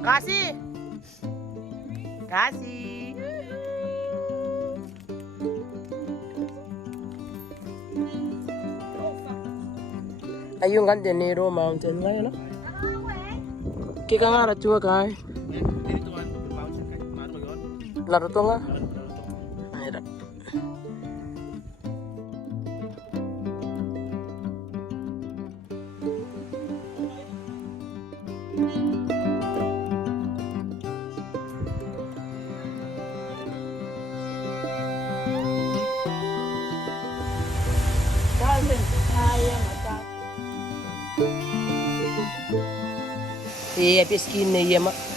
Kasih. Kasih. Ayun kan De Niro Mountain ngayon, no? Kika nga ratsuwa kay. Laro to nga. Mahirap. Iya, piskin na iya mak.